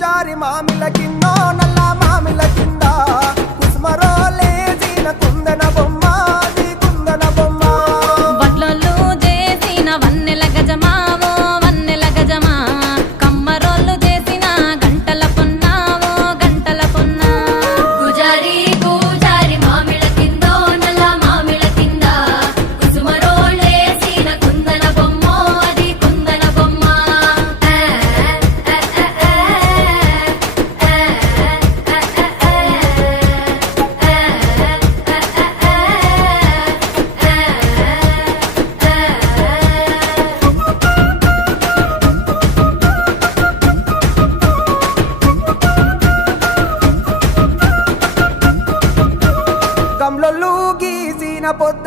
పూజారి మామిల కిందో నల్ల మామిల కింద కుసుమరోలేసిన కుందన బొమ్మ అది కుందన బొమ్మ వడ్లలు చేసిన వన్నెల గజమావో వన్నెల గజమా కమ్మరోళ్ళు చేసిన గంటల పొన్నావో గంటల పొన్నా పూజారి పూజారి మామిళ్ళ కిందో నల్ల మామిళ్ళ కింద కుసుమరోళ్ళేసిన కుందన బొమ్మ అది కుందన బొమ్మ గమ్లొల్లు గీసిన పొద్ద